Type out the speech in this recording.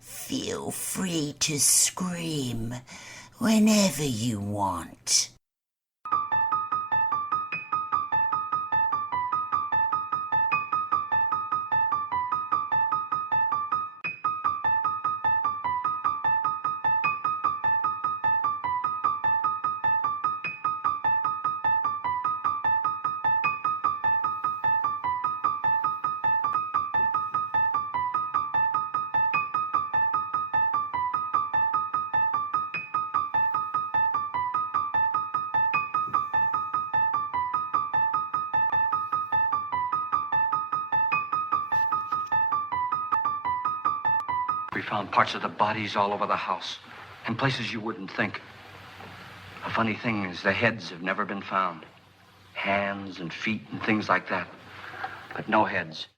Feel free to scream whenever you want. We found parts of the bodies all over the house, in places you wouldn't think. The funny thing is the heads have never been found. Hands and feet and things like that. But no heads.